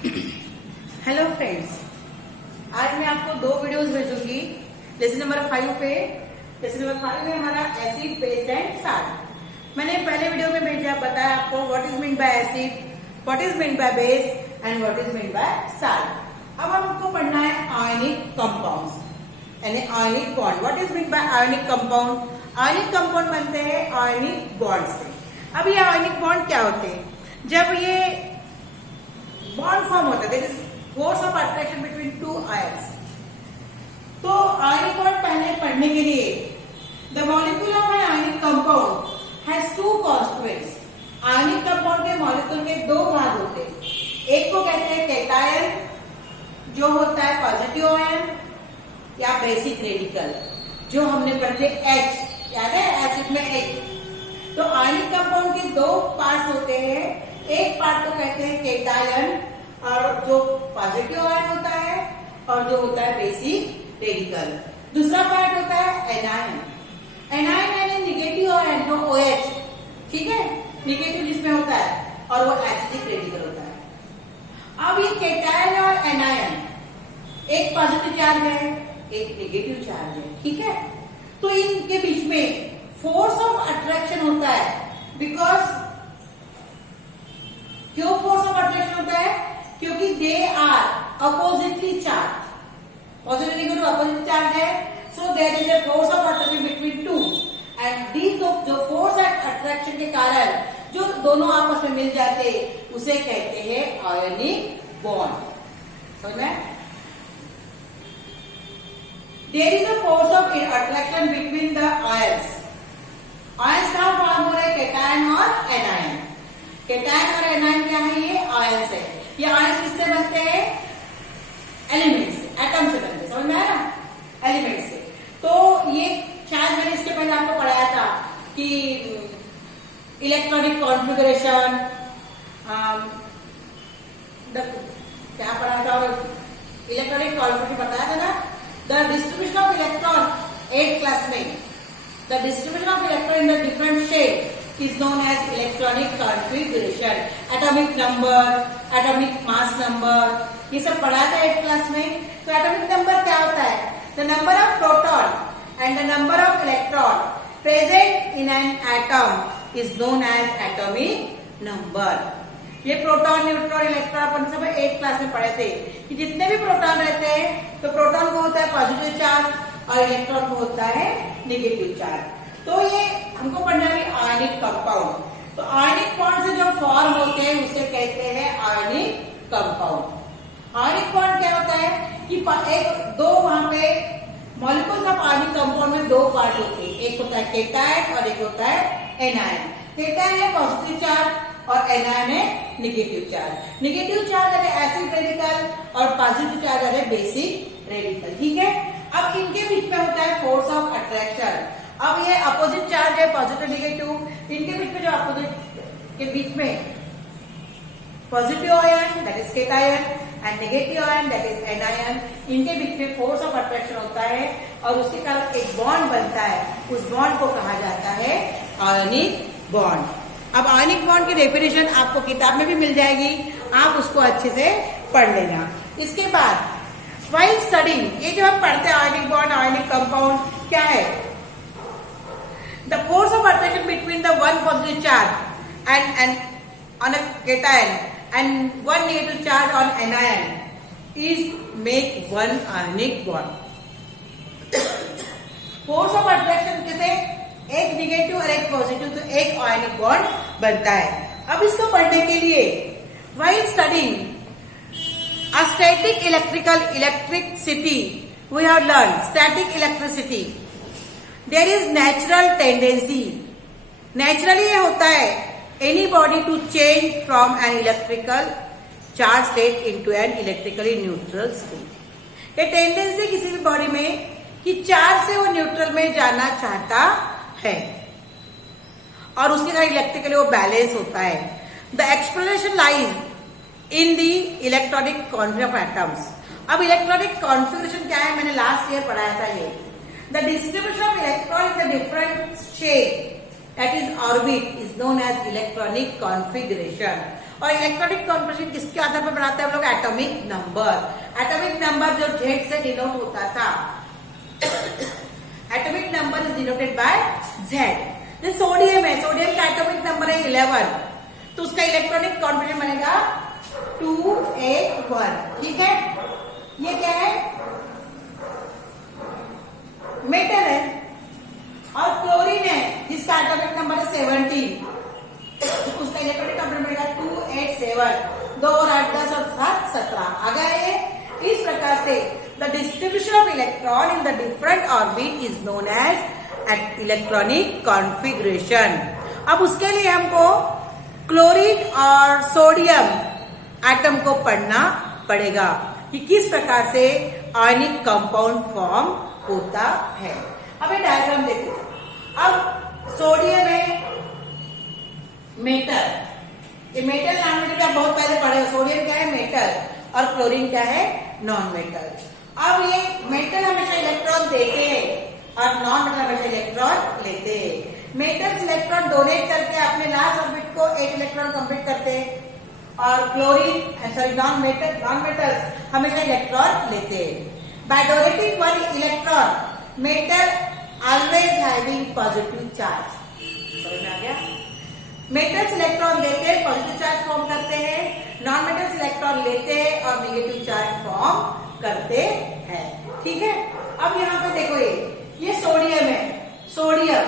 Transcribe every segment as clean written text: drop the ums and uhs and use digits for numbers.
Hello friends, आज मैं आपको दो वीडियोस भेजूंगी लेसन नंबर 5 पे। लेसन नंबर 5 में हमारा एसिड, बेस एंड साल्ट। मैंने पहले वीडियो में भेजा, बताया आपको what is mean by acid, what is mean by base and what is mean by salt. अब हमको पढ़ना है आयनिक कंपाउंड्स यानी ionic bond. What is mean by ionic compound? Ionic compound बनते हैं आयनिक बॉन्ड से। अब ये आयनिक बॉन्ड क्या होते हैं? जब ये बॉन्ड फॉर्म होता है, there is force of attraction between two ions. तो आयनिक बॉन्ड पहले पढ़ने के लिए the molecule of an ionic compound has two constituents. Ionic compound के मॉलिक्यूल के दो भाग होते हैं। एक को कहते हैं कैटायन जो होता है पॉजिटिव आयन, या बेसिक रेडिकल जो हमने पढ़े H, याद है एसिड में H। तो आयनिक कंपाउंड के दो पार्ट्स होते हैं। एक पार्ट को कहते हैं कैटायन और जो पॉजिटिव आयन होता है, और जो होता है बेसिक रेडिकल। दूसरा पार्ट होता है एनायन। एनायन यानी निगेटिव आयन जो OH, ठीक है, निगेटिव जिसमें होता है, और वो एसिडिक रेडिकल होता है। अब ये कैटायन और एनायन, एक पॉजिटिव चार्ज है, एक नेगेटिव चार्ज है, ठीक है। तो इनके बीच में फोर्स ऑफ अट्रैक्शन होता है। बिकॉज क्यों फोर्स ऑफ अट्रैक्शन होता है? क्योंकि they are oppositely charge. Positive opposite charge है, so there is a force of attraction between two, and the जो फोर्स ऑफ अट्रैक्शन के कारण जो दोनों आपस में मिल जाते उसे कहते हैं आयनिक बॉन्ड। समझ में? There is a force of attraction between the ions. Ions का फॉर्म हो रहा है कैटायन और एनायन। कैटायन और एनायन क्या है? ये आयन्स है। ये आयन्स किससे बनते हैं? एलिमेंट से, एटम से बनते हैं। समझ में आया ना? एलिमेंट से। तो ये शायद मैंने इसके पहले आपको पढ़ाया था कि इलेक्ट्रॉनिक कॉन्फ़िगरेशन, क्या पढ़ा था? इलेक्ट्रॉनिक कॉन्फ़िगरेशन बताया था ना। The distribution of electron 8th class में, the distribution of electron in the different shape is known as electronic configuration. Atomic number, atomic mass number, ये सब पढ़ा था 8th क्लास में। तो atomic number क्या होता है? The number of proton and the number of electron present in an atom is known as atomic number. ये प्रोटॉन, न्यूट्रॉन, इलेक्ट्रॉन अपन सब 8th क्लास में पढ़े थे कि जितने भी प्रोटॉन रहते हैं तो प्रोटॉन को होता है पॉजिटिव चार्ज और इलेक्ट्रॉन को होता है नेगेटिव चार्ज। तो ये हमको पढ़ना है आयनिक कंपाउंड। तो आयनिक बॉन्ड से जो फॉर्म होते हैं उसे कहते हैं आयनिक कंपाउंड। आयनिक बॉन्ड क्या होता है कि एक दो वहां पे मॉलिक्यूल्स ऑफ आयनिक कंपाउंड में दो पार्ट होते हैं। एक होता है कैटायन और एक होता है एनायन। कैटायन है पॉजिटिव चार्ज और एनायन है नेगेटिव चार्ज। नेगेटिव चार्ज है एसिड रेडिकल और पॉजिटिव चार्ज है बेसिक रेडिकल, ठीक है। अब इनके बीच में होता है फोर्स ऑफ अट्रैक्शन। अब ये अपोजिट चार्ज है पॉजिटिव नेगेटिव, इनके बीच में जो अपोजिट के बीच में positive ion that is cation and negative ion that is anion, इनके बीच में फोर्स ऑफ अट्रैक्शन होता है और उसके कारण एक बॉन्ड बनता है। उस बॉन्ड को कहा जाता है आयनिक बॉन्ड। अब आयनिक बॉन्ड की डेफिनेशन आपको किताब में भी मिल जाएगी, आप उसको अच्छे से पढ़ लेना। इसके बाद व्हाइल स्टडीइंग, ये जो हम पढ़ते हैं आयनिक बॉन्ड, आयनिक कंपाउंड क्या है? The force of attraction between the one positive charge and on a cation and one negative charge on anion is make one ionic bond. Force of attraction जैसे एक negative और एक positive, तो एक ionic bond बनता है। अब इसको पढ़ने के लिए while studying a static electricity we have learned static electricity. There is natural tendency. Naturally ये होता है any body to change from an electrical charge state into an electrically neutral state. ये टेंडेंसी किसी भी बॉडी में कि charge से वो न्यूट्रल में जाना चाहता है और उसके कारण इलेक्ट्रिकली वो बैलेंस होता है। The explanation lies in the electronic configuration of atoms. अब इलेक्ट्रॉनिक कॉन्फिगरेशन क्या है? मैंने लास्ट ईयर पढ़ाया था ये। The distribution of electrons in a different shape, that is orbit, is known as electronic configuration. और इलेक्ट्रॉनिक कॉन्फिगरेशन किसके आधार पर बनाते हैं हम लोग? Atomic number. एटॉमिक नंबर जो Z से डिनोट होता था, atomic number is denoted by Z। जो सोडियम है, सोडियम का एटॉमिक नंबर है 11, तो उसका इलेक्ट्रॉनिक कॉन्फिगरेशन बनेगा 281। ठीक है, ये क्या है? मेटल है। और क्लोरीन है जिसका एटॉमिक नंबर है 17, उसका इलेक्ट्रॉनिक कॉन्फिगरेशन बनेगा 287। 2 और 8 10 और 7 17 आ गया ये। इस प्रकार से the distribution of electron in the different orbit is known as electronic configuration. अब उसके लिए हमको क्लोरीन और सोडियम एटम को पढ़ना पड़ेगा कि किस प्रकार से आयनिक कंपाउंड फॉर्म होता है। अब ये डायग्राम देखिए। अब सोडियम है मेटल, ये मेटल नॉन मेटल आप बहुत पहले पढ़े हो। सोडियम क्या है? मेटल। और क्लोरीन क्या है? Non metal. अब ये मेटल हमेशा इलेक्ट्रॉन देते हैं और नॉन मेटल हमेशा इलेक्ट्रॉन लेते हैं। मेटल्स इलेक्ट्रॉन डोनेट करके अपने लास्ट ऑर्बिट को एक इलेक्ट्रॉन कंप्लीट करते हैं, और क्लोरीन सॉरी नॉन मेटल्स हमेशा इलेक्ट्रॉन लेते हैं। By donating one electron metal always having positive charge. समझ में आ गया? मेटल्स इलेक्ट्रॉन देते हैं, पॉजिटिव चार्ज फॉर्म करते हैं। नॉन मेटल्स इलेक्ट्रॉन लेते हैं और नेगेटिव चार्ज फॉर्म करते हैं। ठीक है, अब यहाँ पे देखो ये सोडियम है। सोडियम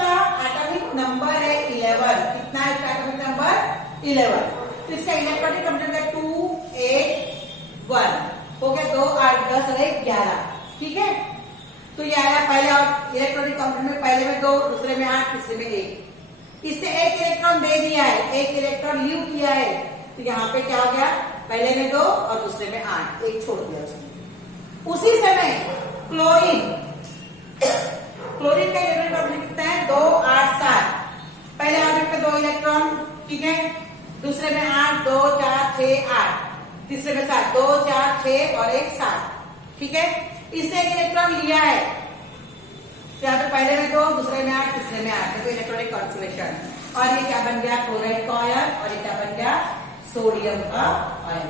का एटॉमिक नंबर है 11। कितना है इसका एटॉमिक नंबर? 11। तो इसका इलेक्ट्रॉनिक कंपाउंड है 281। हो गया 2 8 10 और 1 11। ठीक है, तो ये आया पहले और इलेक्ट्रॉनिक कंपाउंड में पहले में 2, दूसरे में 8, तीसरे में 1। इसने एक इलेक्ट्रॉन दे दिया है, एक इलेक्ट्रॉन लीव किया है, तो यहाँ पे क्या हो गया? पहले में 2 और दूसरे में 8, एक छोड़ दिया उसने। उसी समय क्लोरीन का इलेक्ट्रॉनिक कंपाउंड कितना है? 2 8 7। पहले ऑर्बिट पे 2 इलेक्ट्रॉन, ठीक है, दूसरे में 8 2 4 6 8, तीसरे में 7 2 4 6 और 1 7। ठीक है, इसने एक इलेक्ट्रॉन लिया है, तो यहाँ पे पहले में 2, दूसरे में 8, तीसरे में 8। देखो इलेक्ट्रॉनिक कॉन्फिगरेशन। और ये क्या बन गया? क्लोराइड का आयन। और ये क्या बन गया? सोडियम का आयन।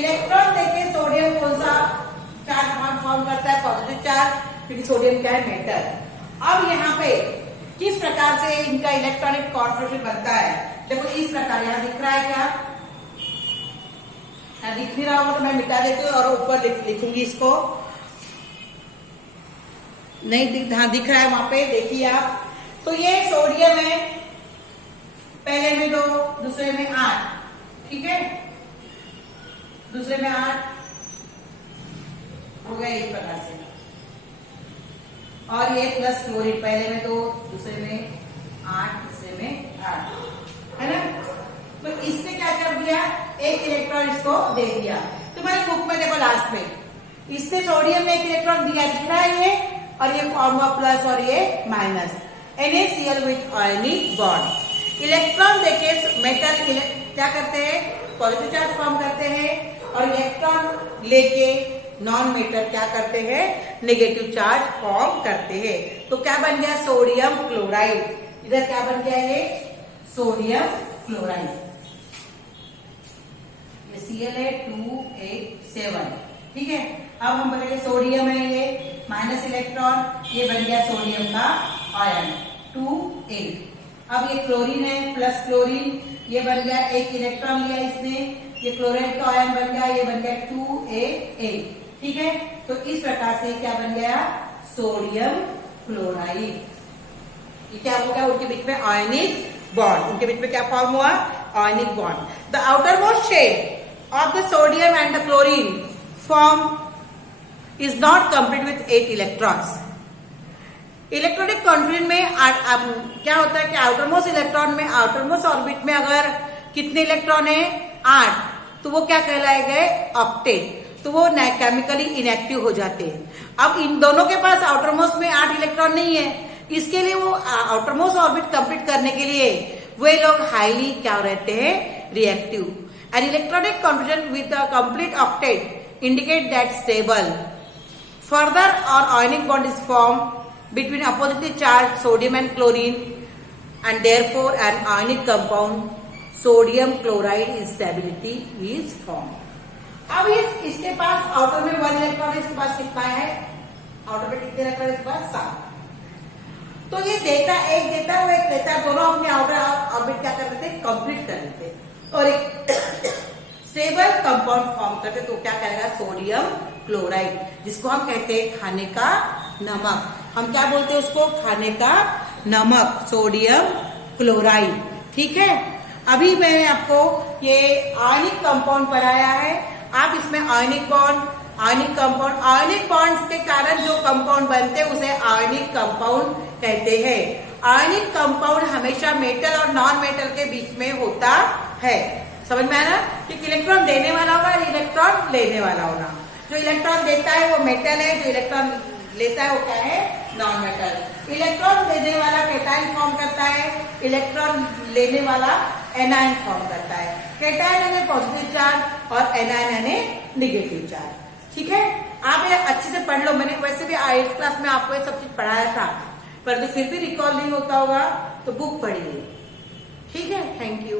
इलेक्ट्रॉन देके सोडियम कौन सा चार्ज फॉर्म करता है? पॉजिटिव चार्ज, क्योंकि सोडियम क्या है? मेटल। अब यहाँ पे किस प्रकार से इनका इलेक्ट्रॉनिक कॉन्फिगरेशन बनता है? देखो इस प्रकार, यहाँ दिख रहा है क्या? यहाँ दिख नहीं रहा होगा तो मैं मिटा देती हूँ और ऊपर लिखूंगी इसको। नहीं हाँ दिख रहा है वहां पे, देखिए आप। तो ये सोडियम है, पहले में 2, दूसरे में 8। ठीक है, दूसरे में 8 हो गया इस प्रकार से। और ये प्लस क्लोरीन, पहले में 2, दूसरे में 8, तीसरे में 8, है ना? तो इसने क्या कर दिया? एक इलेक्ट्रॉन इसको दे दिया। तुम्हारे बुक में देखो लास्ट में इसने सोडियम में एक इलेक्ट्रॉन दिया, दिख रहा है ये, और ये फॉर्म हुआ प्लस और ये minus. NaCl with ionic bond. Electron देके मेटल क्या करते हैं? पॉजिटिव चार्ज फॉर्म करते हैं, और इलेक्ट्रॉन लेके नॉन मेटल क्या करते हैं? नेगेटिव चार्ज फॉर्म करते हैं। तो क्या बन गया? Sodium chloride. इधर क्या बन गया? ये सोडियम क्लोराइड। ये Cl है 287। ठीक है, अब हम बोलेंगे सोडियम है ये माइनस इलेक्ट्रॉन, ये बन गया सोडियम का आयन 2 8। अब ये क्लोरीन है, प्लस क्लोरीन, ये बन गया एक इलेक्ट्रॉन लिया इसने, ये क्लोराइड का आयन बन गया, ये बन गया 2 8। ठीक है, तो इस प्रकार से क्या बन गया? Sodium chloride. ये क्या हो गया? उनके बीच में आयनिक बॉन्ड, उनके बीच में क्या फॉर्म हुआ? Ionic bond. The outermost shell of the sodium and the chlorine form is not complete with 8 electrons. Electronic configuration में क्या होता है कि आउटरमोस्ट इलेक्ट्रॉन में, आउटरमोस्ट ऑर्बिट में अगर कितने इलेक्ट्रॉन है? 8, तो वो क्या कहलाएंगे? ऑक्टेट। तो वो केमिकली इनएक्टिव हो जाते हैं। अब इन दोनों के पास आउटरमोस्ट में 8 इलेक्ट्रॉन नहीं है, इसके लिए वो आउटरमोस्ट ऑर्बिट कंप्लीट करने के लिए वे लोग हाईली क्या रहते हैं? Reactive. An electronic configuration with a complete octet indicate that stable. Further, an ionic bond is formed between oppositely charged sodium and chlorine, and therefore an ionic compound sodium chloride instability is form. अब इसके पास outer में 1 electron, इसके पास कितना है, outer में कितने electron, इसके पास 7। तो ये देता, एक देता है, वो एक देता है, दोनों अपने आउटर ऑर्बिट क्या कर देते हैं, कंप्लीट कर देते और एक स्टेबल कंपाउंड फॉर्म करते। तो क्या करेगा, सोडियम क्लोराइड, जिसको हम कहते हैं खाने का नमक। हम क्या बोलते हैं उसको, खाने का नमक, सोडियम क्लोराइड। ठीक है, अभी मैंने आपको ये आयनिक कंपाउंड पढ़ाया है। आप इसमें आयनिक बॉन्ड, आयनिक कंपाउंड, आयनिक बॉन्ड्स के कारण जो कंपाउंड बनते हैं उसे आयनिक कंपाउंड कहते हैं। आयनिक कंपाउंड हमेशा मेटल और नॉन मेटल के बीच में होता है। समझ में आया ना, कि इलेक्ट्रॉन देने वाला होगा और इलेक्ट्रॉन लेने वाला होगा। जो इलेक्ट्रॉन देता है वो मेटल है, जो इलेक्ट्रॉन लेता है वो क्या है, नॉन मेटल। इलेक्ट्रॉन देने वाला कैटायन फॉर्म करता है, इलेक्ट्रॉन लेने वाला एनायन फॉर्म करता है। कैटायन यानी पॉजिटिव चार्ज और एनायन यानी निगेटिव चार्ज। ठीक है, आप ये अच्छे से पढ़ लो। मैंने वैसे भी 8th क्लास में आपको ये सब चीज पढ़ाया था, पर तो फिर भी रिकॉल नहीं होता होगा तो बुक पढ़िए। ठीक है, थैंक यू।